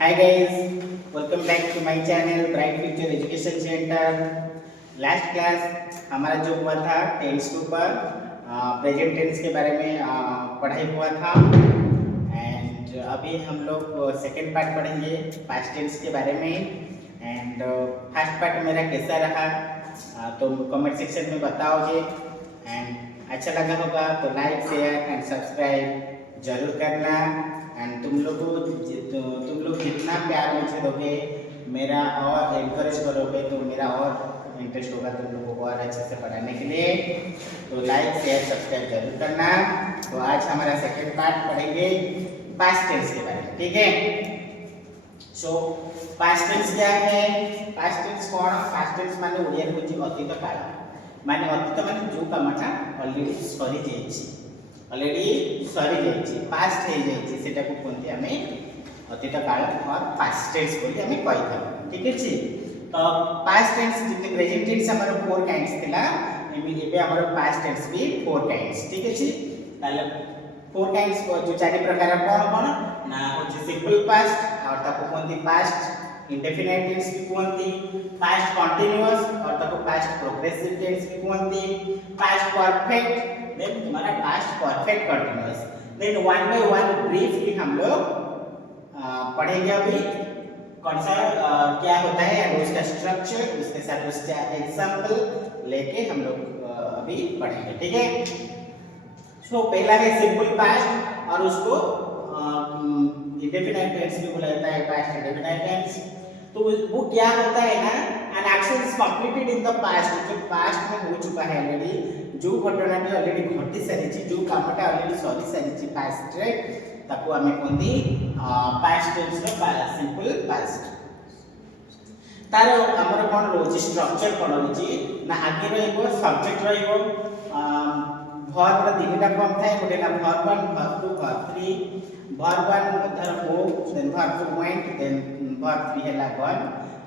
Hi guys, welcome back to my channel Bright Future Education Center. Last class हमारा जो हुआ था tense के ऊपर प्रेजेंट टेंस के बारे में पढ़ाई हुआ था एंड अभी हम लोग सेकेंड पार्ट पढ़ेंगे पास्ट टेंस के बारे में एंड फर्स्ट पार्ट मेरा कैसा रहा तो कमेंट सेक्शन में बताओगे एंड अच्छा लगा होगा तो लाइक शेयर एंड सब्सक्राइब जरूर करना एंड तुम लोग जितना प्यार मुझे दोगे मेरा और एनकरेज करोगे तो मेरा और इंटरेस्ट होगा तुम लोगों को और अच्छे से पढ़ाने के लिए। तो लाइक शेयर सब्सक्राइब जरूर करना। तो आज हमारा सेकंड पार्ट पढ़ेंगे पास्ट टेंस के बारे में, ठीक है। सो पास्ट टेंस क्या है? पास्ट टेंस कौन? पास्ट टेंस माने ओडिया होची अतीत काल माने अतीत माने जो कामटा ऑलरेडी सरी जाइछि पास्ट हे जाइछि सेटा को कोनती हमें अतीत काल और पास्ट टेंस बोली हमें कहि था, ठीक है छी। तो पास्ट टेंस जितने प्रेजेंट टेंस हमारे 4 काइंड्स थिला एबे हमारे पास्ट टेंस भी 4 काइंड्स, ठीक है छी। ताले 4 काइंड्स को जो चारि प्रकार कोन ना होची सिंपल पास्ट और ताको कोनती पास्ट इंडेफिनाइट टेंस भी कोनती, पास्ट कंटीन्यूअस और ताको पास्ट प्रोग्रेसिव टेंस भी कोनती, पास्ट परफेक्ट देन तुम्हारा past perfect continuous. Then one by one briefly हम लोग पढ़ेंगे अभी कौन सा क्या होता है और उसका स्ट्रक्चर उसके साथ उसका एग्जांपल लेके हम लोग अभी पढ़ेंगे, ठीक है। सो पहला है सिंपल पास्ट और उसको इंडेफिनाइट टेंस भी बोला जाता है, पास्ट इंडेफिनाइट टेंस। तो वो क्या होता है ना, an action is completed in the past, जो पास्ट में हो चुका है ऑलरेडी, जो घटनाटी ऑलरेडी घटी सारिछि, जो कामटा ऑलरेडी सरी सारिछि पास्ट रे ताको हमें कोनदी पास्ट टेंस रे सिंपल पास्ट। तार हमर कोन रोची स्ट्रक्चर कोन रोची ना आगे रहइबो सब्जेक्ट रहइबो वर्ब रे तीनटा फॉर्म थाए, गोटे ना वर्ब 1 वर्ब 2 वर्ब 3। वर्ब 1 धर go then verb 2 went then verb 3 हैला गॉन।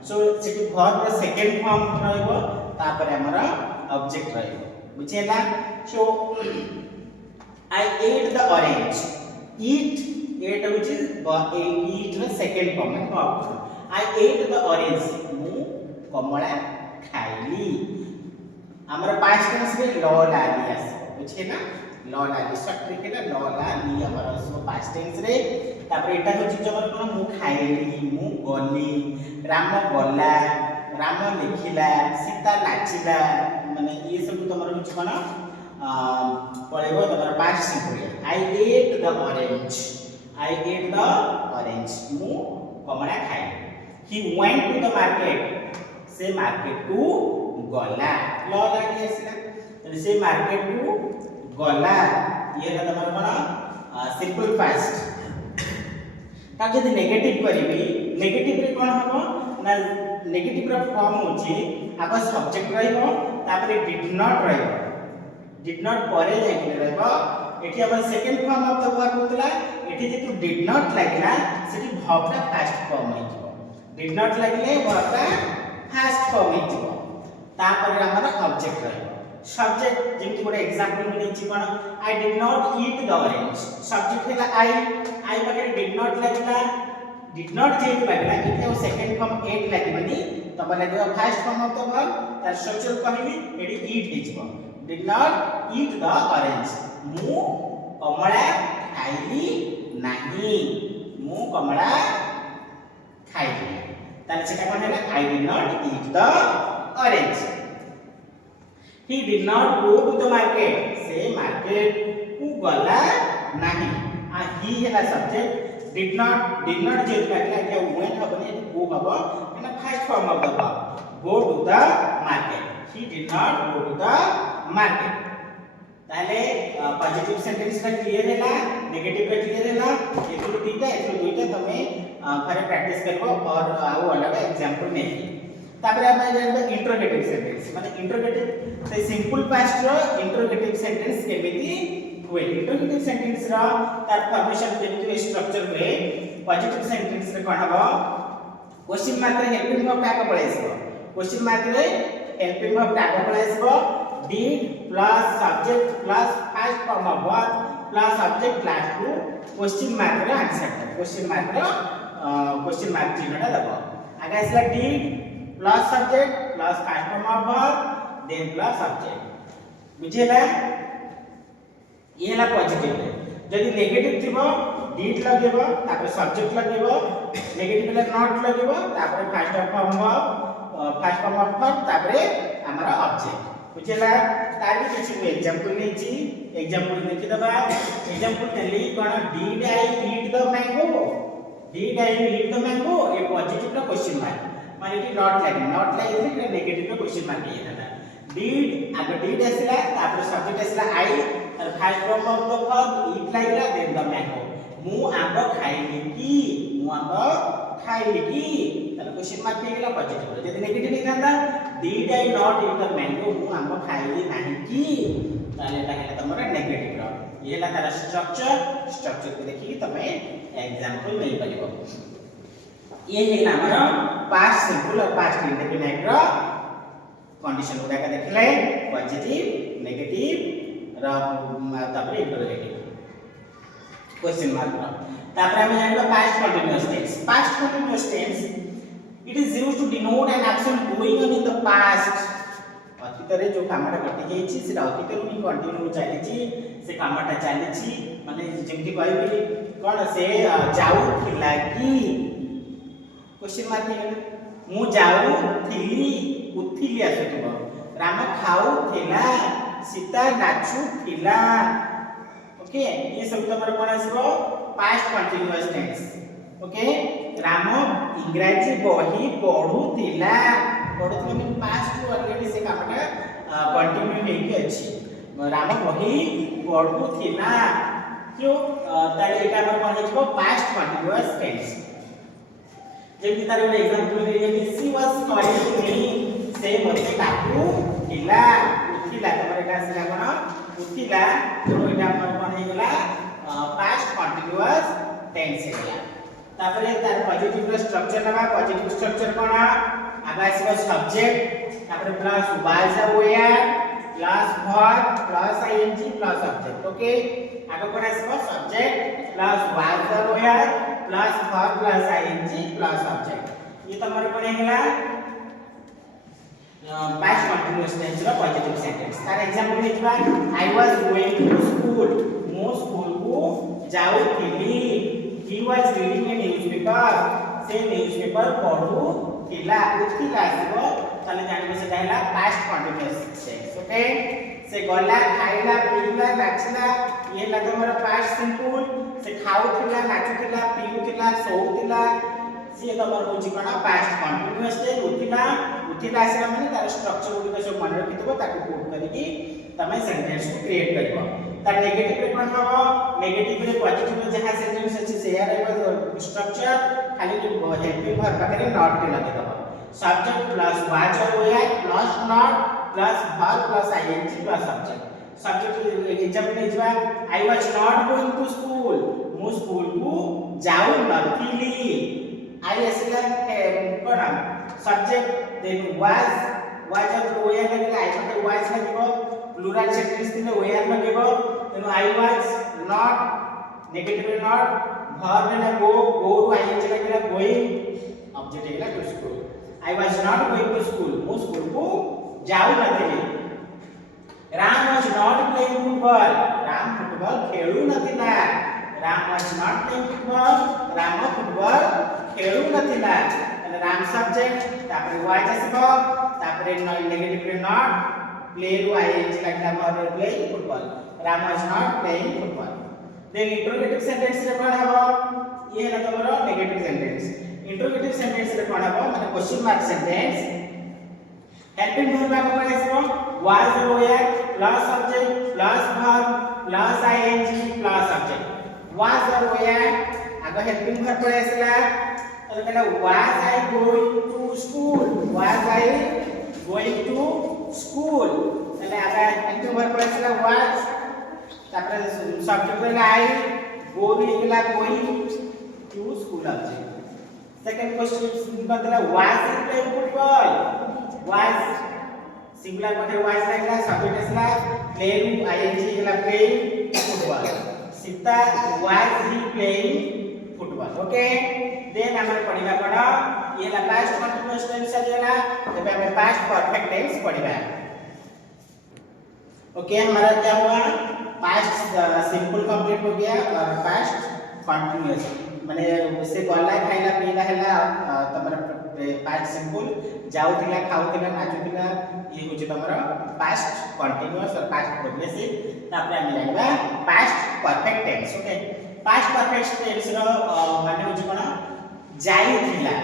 सो सेठी वर्ब रे सेकंड फॉर्म रहइबो तापर हमर ऑब्जेक्ट रहइबो, बुझेला। So I ate the orange, eat which is eat ର सेकंड फॉर्म है verb. I ate the orange मु कमला खाइली। हमर पास्ट टेंस में ल लाली आस बुझे ना, ल लाली शॉर्ट ट्रिक है ल लाली हमर सो पास्ट टेंस रे। तापर एटा होची जबर कोन मु खाइली मु गली, राम गला, राम लिखिला, सीता नाचिला, माने ये सब तमर होची कोन पळेबो तमर past simple. I ate the orange, I ate the orange मु कमला खाई। He went to the market, से मार्केट को गला, ल लागी आसिला से मार्केट को गला, ये ना तमर कोन सिंपल पास्ट। ता जदि नेगेटिव करबी, नेगेटिव रे कोन हबो ना नेगेटिव रो फॉर्म होची आगो सब्जेक्ट रहइबो तापर डिड नॉट रहइबो, डिड नॉट परे जाइके रहइबो। एठी हमर second form of the verb होतला, एठी जे तू डिड नॉट लागला सेठी वर्ब रा फर्स्ट फॉर्म होई जिवो, डिड नॉट लागले वर्ब रा फर्स्ट फॉर्म होई जिवो, तापर हमर ऑब्जेक्ट रहइबो। सब्जेक्ट जेमति गोटे एग्जांपल में देछि कोन I did not eat the orange, subject हैला आई बगे डिड नॉट लागला, डिड नॉट जे लागला एठी ओ सेकंड फॉर्म एट लागबनी तब लागबो first form of the verb, तार स्ट्रक्चर कहबी एठी ईट हिजबो, did not eat the orange मु कमला खाइली नाही, मु कमला खाइली, ताले सेटा कोन हैला I did not eat the orange. He did not go to the market, से मार्केट को गला नाही, आ ही हैला सब्जेक्ट, डिड नॉट जे लागला के वेंट हबने गो हबो एना first form of the verb, go to the market, he did not go to the market. ताले पॉजिटिव सेंटेंस रा क्लियर हैला, नेगेटिव रा क्लियर हैला, एथु दुईटा तमे घरे प्रैक्टिस करबो और आउ अलग एग्जांपल नै। तापर हम जानबे इंट्रोगेटिव सेंटेंस, माने इंट्रोगेटिव से सिंपल पास्ट रो इंट्रोगेटिव सेंटेंस केमिति हुए। इंट्रोगेटिव सेंटेंस रा तार फॉर्मेशन केमिति स्ट्रक्चर हुए। पॉजिटिव सेंटेंस रे कोन हबो क्वेश्चन मार्क रे हेल्पिंग वर्ब टाइप पळेसबो, क्वेश्चन मार्क रे हेल्पिंग वर्ब टाइप पळेसबो, did plus subject plus past form of verb plus object last को क्वेश्चन मार्क रे आंसर क्वेश्चन मार्क चिन्हटा दबो आगे आसला did plus subject plus first form of verb then plus object बुझेला ये ला पॉजिटिव रे जदी नेगेटिव थिबो डिड लगेबो तापर सब्जेक्ट लगेबो नेगेटिव ले नॉट लगेबो तापर फर्स्ट फॉर्म ऑफ वर्ब तापर हमरा ऑब्जेक्ट बुझेला तारी किछि एग्जांपल नेछि एग्जांपल देखि दबा एग्जांपल नेली कोन did I eat the mango ए पॉजिटिव ला क्वेश्चन मार्क माने कि नॉट लाइक इट नेगेटिव ला क्वेश्चन मार्क ये था डिड आगे डिड आसला तापर सब्जेक्ट आसला आई और first form of the verb eat लागला देन द मैंगो मु आंबो खाइली की ताले क्वेश्चन मार्क हे गेला पॉजिटिव जदी नेगेटिव लिखांदा did I not eat the mango मु आंबो खाइली नाही की ताले एटा हेला तमरा नेगेटिव रो ये ला तार स्ट्रक्चर को देखि तमे एग्जांपल नै परिबो ये हेला हमर पास्ट सिंपल और पास्ट इंडेफिनिट रो कंडीशन गुडा का देखले पॉजिटिव नेगेटिव रो तापर इंटरोगेटिव क्वेश्चन मार्क रो तापर हम जानलो past continuous tense it is used to denote an action going on in the past अतीत रे जो कामटा घटी जाईछि से अतीत रो ही कंटिन्यू चलीछि से कामटा चलीछि माने जेमति कहबी कोन से जाउथिला कि क्वेश्चन मार्क हे मु जाउथिली उथिली आसुथबो राम खाउथिला सीता नाचुथिला ओके ये सब तमर कोन आसीबो past continuous tense okay Ram इंग्रजी बही पढुथिला मीन पास्ट ऑलरेडी से कामटा कंटिन्यू हेके अछि राम बही पढुथिला क्यों ताले एटा हमर कोन हेछबो पास्ट कंटीन्यूअस टेंस जेमि तारे एक एग्जांपल ले जे सी वाज कॉलिंग मी से मते काकू थिला उथिला तमर एटा सिला कोन उथिला तो एटा हमर कोन हे गेला पास्ट कंटीन्यूअस टेंस हे गेला तापर तार पॉजिटिव स्ट्रक्चर नबा पॉजिटिव स्ट्रक्चर कोन आगा आसीबो सब्जेक्ट तापर plus was were plus verb plus ING plus object okay आगे कोन आसीबो subject plus was were plus verb plus ING plus object ये तमर कोन हेला पास्ट कंटीन्यूअस टेंस रो पॉजिटिव सेंटेंस तार एग्जांपल लिखबा I was going to school मो स्कूल को जाउथिली he was reading a newspaper से न्यूज़पेपर पढु थिला उथिला आसीबो ताले जानिबे से कहला पास्ट कंटीन्यूअस टेंस ओके से गला खाइला पीला नाचला ये ला तमर पास्ट सिंपल से खाउथिला नाचुथिला पीउथिला सोउथिला से तमर होची कोना पास्ट कंटीन्यूअस टेंस उथिला आसीला माने तार स्ट्रक्चर गुडी सब मन रखितबो ताको कोड करिकि तमे सेंटेंस को क्रिएट करबो तार नेगेटिव रे कोन हबो नेगेटिव रे पॉजिटिव रे जहा सेंटेंस अछि से या रहबो स्ट्रक्चर खाली जो हेल्पिंग वर्ब पाखरे नॉट के लगे दबो subject plus was were plus not plus verb plus ING plus subject subject example लेजबा I was not going to school मु स्कूल को जाउ नथिली आई एसला कोन सब्जेक्ट देन वाज वेयर लगला आई मतलब वाज लगबो प्लूरल सेंटेंस दिले वेयर लगेबो तेनो I was not negative not verb ने गो रु आईएनजी लगेला गोइंग ऑब्जेक्ट हेला to school I was not going to school मो स्कूल को जाउ नथिली Ram was not playing football Ram football खेलु नथिला Ram was not playing football Ram football खेलु नथिला राम सब्जेक्ट तापर वाज आसीबो तापर नेगेटिव रे नॉट प्ले रु आईएनजी लागला verb playing football Ram was not playing football then interrogative sentence रे कोन हबो ये है तमरो नेगेटिव सेंटेंस इंटरोगेटिव सेंटेंस रे कोन हबो माने question mark sentence helping verb का कोन आसीबो was were plus subject plus verb plus ING plus object was were आगे हेल्पिंग वर्ब कोन आसीला तो कहला was I going to school was I going to school એટલે આગે हेल्पिंग वर्ब कोन आसीला वाज तापर सब्जेक्ट रहला आई गो लिखला going to school object second question बदला was playing football was singular मध्ये वाज लागला सब्जेक्ट असला प्ले रु आईएनजी गेला playing football Sita was he playing football okay then हमर पढिबा कोन ये ला पास्ट कंटीन्यूअस टेंस सजेला तबे हमें पास्ट परफेक्ट टेंस पढिबा ओके हमारा क्या हुआ पास्ट सिंपल कंप्लीट हो गया और पास्ट कंटीन्यूअस माने से गला खाइला पीला हैला तमरा पास्ट सिंपल जाउतिला खाउतिला नाचुतिला ये होचे तमरा पास्ट कंटीन्यूअस और पास्ट प्रोग्रेसिव तापर हम जानिबा past perfect tense okay past perfect tense रो माने होचे कोन जाइथिला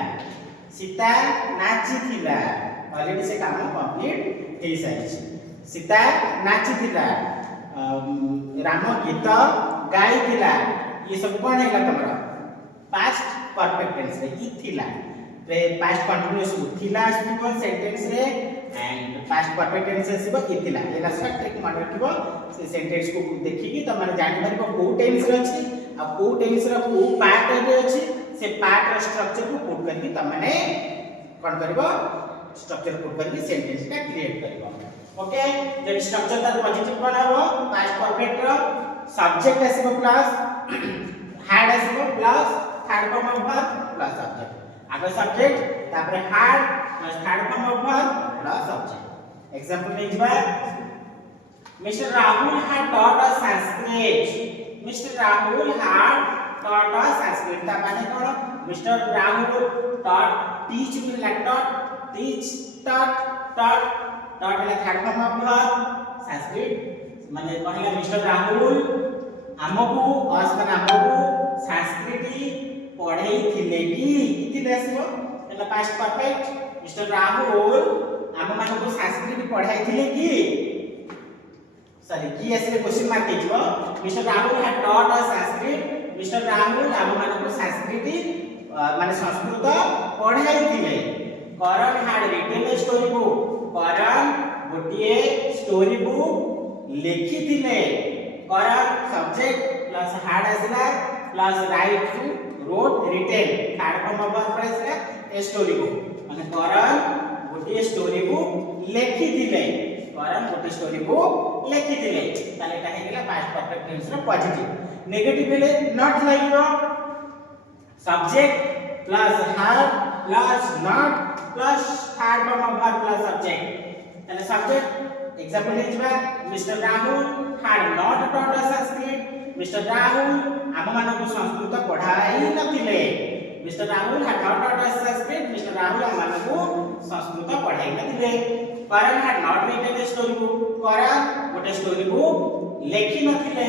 सीता नाचिथिला ऑलरेडी से काम कंप्लीट हे साइछ सीता नाचिथिला राम गीत गाइथिला ये सब कोन हैला तमरा पास्ट परफेक्ट टेंस रे ई थिला रे पास्ट कंटीन्यूअस थिला आसीबो सेंटेंस रे एंड पास्ट परफेक्ट टेंस आसीबो ई थिला एला सब ट्रिक मन रखिबो से सेंटेंस को देखि कि त माने जानि परबो को टेंस रे अछि आ को टेंस रे को पार्ट रे अछि से पार्ट रो स्ट्रक्चर को पुट करके त माने कोन करबो स्ट्रक्चर पुट करके सेंटेंस का क्रिएट करबो ओके जब स्ट्रक्चर तार पॉजिटिव कोन हबो पास्ट परफेक्ट रो सब्जेक्ट आसीबो प्लस हैड आसीबो plus third form of verb plus subject आगे सब्जेक्ट तापर had plus third form of verb plus subject example में इजबा mister Rahul had taught us Sanskrit mister Rahul had taught us Sanskrit ता माने कोन mister Rahul taught teach will taught teach taught taught taught है third form of verb Sanskrit माने कहला mister Rahul हमकु अस माने हमकु संस्कृति पढ़ाई थिले की किति आसीबो एला पास्ट परफेक्ट मिस्टर राहुल हम मानको संस्कृति पढ़ाई थिले की सॉरी की आसीबे क्वेश्चन मार्क केजबो mister Rahul had taught us Sanskrit mister Rahul हम मानको संस्कृति माने संस्कृत पढ़ाई थिले Karan had written a story book Karan गोटिए स्टोरी बुक लिखि थिले करण सब्जेक्ट प्लस हैड आसीला plus write wrote written third form of verb आसीला ए स्टोरी बुक माने करण गोटे स्टोरी बुक लिखि दिले करण गोटे स्टोरी बुक लिखि दिले ताले एटा हे गेला पास्ट परफेक्ट टेंस रो पॉजिटिव नेगेटिव हेले नॉट लागिबो subject plus have plus not plus third form of verb plus subject ताले सब्जेक्ट एग्जांपल लेजबा mister Rahul had not taught us Sanskrit mister Rahul हम मानको संस्कृत पढ़ाई नथिले mister Rahul had not taught us Sanskrit mister Rahul हम मानको संस्कृत पढ़ाई नथिले Karan had not written a story book Karan गोटे स्टोरी बुक लिखि नथिले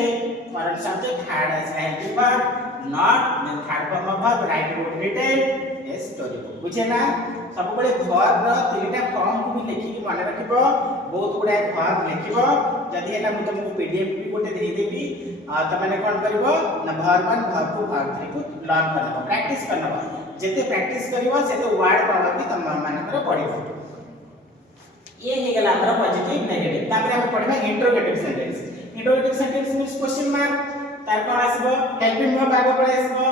करण subject had as help verb not then third form of verb write wrote written a story book बुझेना सब बळे verb रो तीनटा फॉर्म को भी लिखि के माने रखिबो बहुत गुडा वर्ब लिखिबो जदी एला मु तुमको पीडीएफ भी गोटे दे देबी त माने कोन करबो ना वर्ब 1 वर्ब 2 वर्ब 3 को लर्न करबो प्रैक्टिस करबो जते प्रैक्टिस करबो सेते वर्ड पावर भी तम मानकर पढिबो ये हे गेला हमरा पॉजिटिव नेगेटिव तापर हम पढबा interrogative sentence means question mark तार कोन आसीबो हेल्पिंग वर्ब आगे पळे आसीबो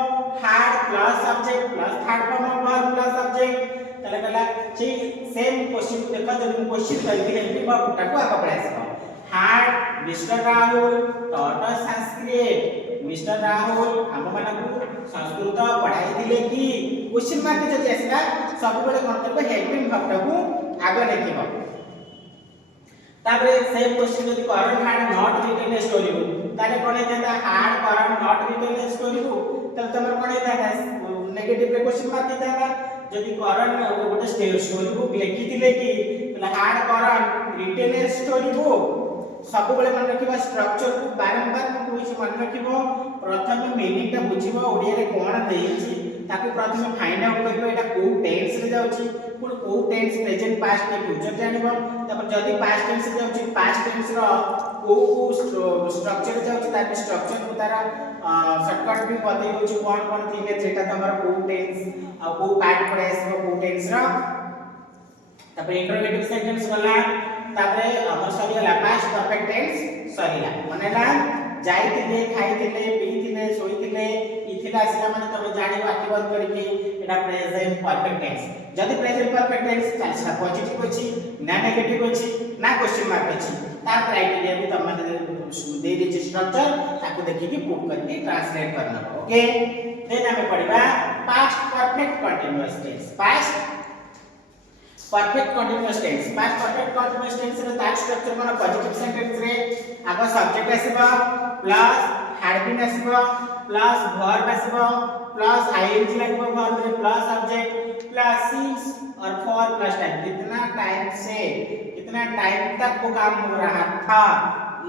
had plus subject plus third form of verb plus subject तले कला ची सेम क्वेश्चन देखो जब क्वेश्चन करके हेल्पिंग वर्ब उठा को आगे पळे आसीबो had mister Rahul taught us Sanskrit mister Rahul हम मानकु संस्कृत पढ़ाई दिले की क्वेश्चन मार्क जदी आसीला सब बेले कोन करबो हेल्पिंग वर्ब को आगे लिखिबो तापर सेम क्वेश्चन जदी Karan had not written a story book ताले कोन हेता had Karan not written a story book तले तमर कोन हेता नेगेटिव रे क्वेश्चन मार्क हेता जदी करण गोटे स्टोरी बुक लिखि दिले की तले had Karan written a story book सब बेले मन रखिबा स्ट्रक्चर को बारंबार मन कोइछ मन रखिबो प्रथम मीनिंग ता बुझिबो ओडिया रे कोन देइछि ताकू प्रथम फाइंड आउट करबो एटा को टेंस रे जाउछि पुन को टेंस प्रेजेंट पास्ट ने फ्यूचर जानिबो तपर जदी पास्ट टेंस रे जाउछि पास्ट टेंस रो को स्ट्रक्चर जाउछि तार स्ट्रक्चर को तारा शॉर्टकट भी बतै दोछि कोन थिले जेटा तमर को टेंस आ को पार्ट पड़े आसबो को टेंस रो तपर इंटरोगेटिव सेंटेंस गला तापरे हमर सरियला पास्ट परफेक्ट टेंस सरिला मानेला जाइतिले खाइतिले पीतिले सोइतिले इथिला आसिला माने तमे जानि वाक्य बंद करके एटा प्रेजेंट परफेक्ट टेंस जदी प्रेजेंट परफेक्ट टेंस तालसा पॉजिटिव अछि ना नेगेटिव अछि ना क्वेश्चन मार्क अछि तार क्राइटेरिया भी तमे दे दे स्ट्रक्चर ताको देखि कि पुट करके ट्रांसलेट करना ओके देन हमें पढ़िबा past perfect continuous tense past perfect continuous tense past perfect continuous tense रे तार स्ट्रक्चर मन पॉजिटिव सेंटेंस रे आगो सब्जेक्ट आसीबा प्लस हैड बीन आसीबा प्लस वर्ब आसीबा प्लस आईएनजी लागबो वर्ब रे प्लस ऑब्जेक्ट प्लस सिंस और फॉर प्लस टाइम कितना टाइम तक वो काम हो रहा था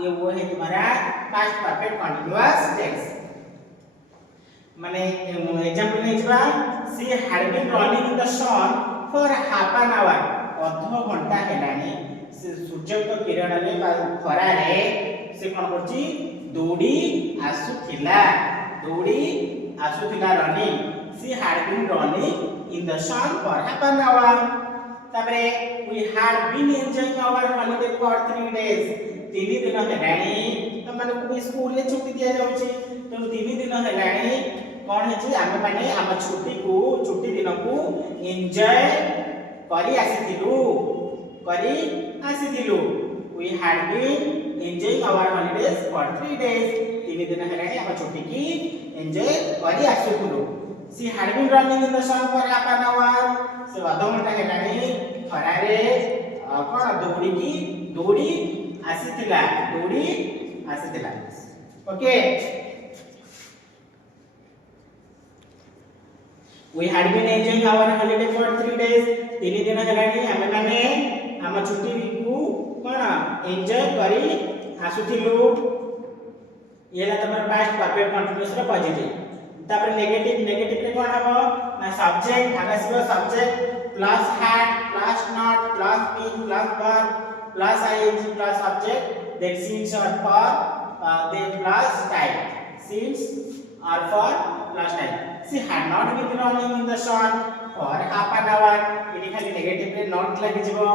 ये वो है तुम्हारा पास्ट परफेक्ट कंटीन्यूअस टेंस माने एग्जांपल नै छबा she had been running in the sun for half an hour अध घंटा हेलानी से सूर्य को किरण रे खरा रे से कोन करची दौड़ी आसुथिला running she had been running in the sun for half an hour तबरे we had been enjoying our holiday for 3 days 3 दिन हेलानी त माने को स्कूल ले छुट्टी दिया जाउची तो 3 दिन हेलानी कोन हेची आमे माने हम छुट्टी दिन को एन्जॉय करी आसीथिलु we had been enjoying our holidays for 3 days 3 दिन हेलानी हम छुट्टी की एन्जॉय करी आसीथिलु she had been running in the sun for half an hour से आधा घंटा हेलानी खरा रे कोन दौड़ी आसीथिला okay we had been enjoying our holiday for 3 days 3 दिन हेलानी हमें माने हम छुट्टी को कोन एन्जॉय करी आसुथिलु येला तमर पास्ट परफेक्ट कंटीन्यूअस रे पॉजिटिव तापर नेगेटिव रे कोन हबो ना सब्जेक्ट आगसिबो subject plus had plus not plus been plus verb plus ING plus object that since और for then plus time since or for plus time she had not been running in the sun for half an hour it खाली negative रे not लागि जिवो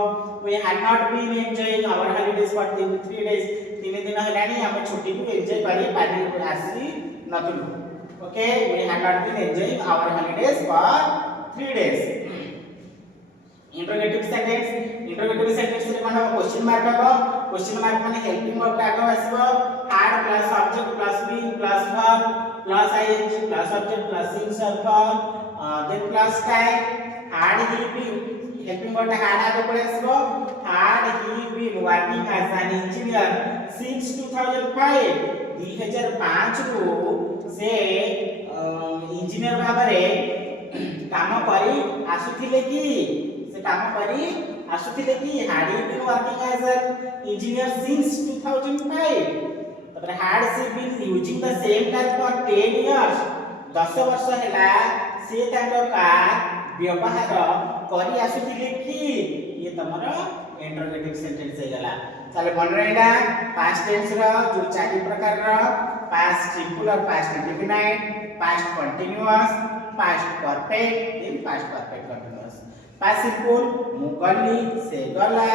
we had not been enjoying our holidays for 3 days 3 दिन हेलानी हम छुट्टी को enjoy करी पानी आसी नथुलु okay we had not been enjoying our holidays for 3 days interrogative sentence रे कोन क्वेश्चन मार्क माने हेल्पिंग वर्ब का आगे आसीबो had plus subject plus been plus verb plus ING plus object plus since और for then plus time had he been helping verb had आगे पड़े आसीबो had he been working as an engineer since 2005 रो से engineer भाबरे काम करी आसुथिले की काम करी आसुथिले कि had he been working as an engineer since 2005 तबरे had she been using the same car for 10 years 10 वर्ष हेला से तांको कार व्यवहार करी आसुथिले कि ये तमरो इंट्रोगेटिव सेंटेंस हे गला चले मन रहला पास्ट टेंस रो जो चारि प्रकार रो पास्ट सिंपल और past indefinite past continuous past perfect then past perfect continuous past simple मु गली से गला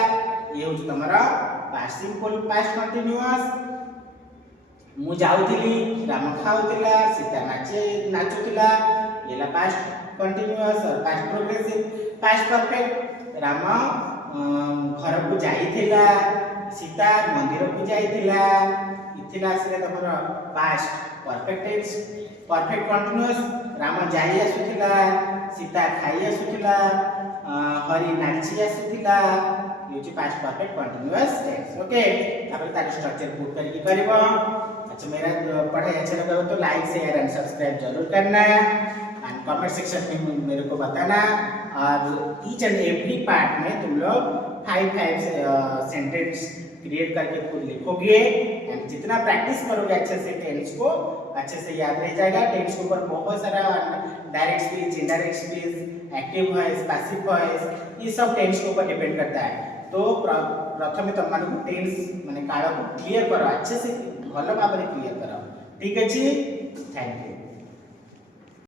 ये हो तमरा पास्ट सिंपल पास्ट कंटीन्यूअस मु जाउथिली राम खाउथिला सीता नाचुथिला येला पास्ट कंटीन्यूअस और past progressive past perfect Ram घर को जाइथिला सीता मंदिर को जाइथिला इथिला आसीला तमरा past perfect tense perfect continuous Ram जाई आसुथिला सीता खाई आसुथिला हरि नाची आसुथिला ये past perfect continuous tense okay तापर तार स्ट्रक्चर पुट करके करबो अच्छा मेरा पढ़ाई अच्छा लगा तो लाइक शेयर एंड सब्सक्राइब जरूर करना एंड कमेंट सेक्शन में मेरे को बताना और ईच एंड एवरी पार्ट में तुम लोग 5 सेंटेंस क्रिएट करके खुद लिखोगे एंड जितना प्रैक्टिस करोगे अच्छे से टेंस को अच्छे से याद रह जाएगा टेंस के ऊपर बहुत सारा direct speech indirect speech active voice passive voice ये सब टेंस के ऊपर डिपेंड करता है तो प्रथम तुम मान टेंस माने काल को क्लियर करो अच्छे से भलो भाव क्लियर करो ठीक अछि थैंक यू।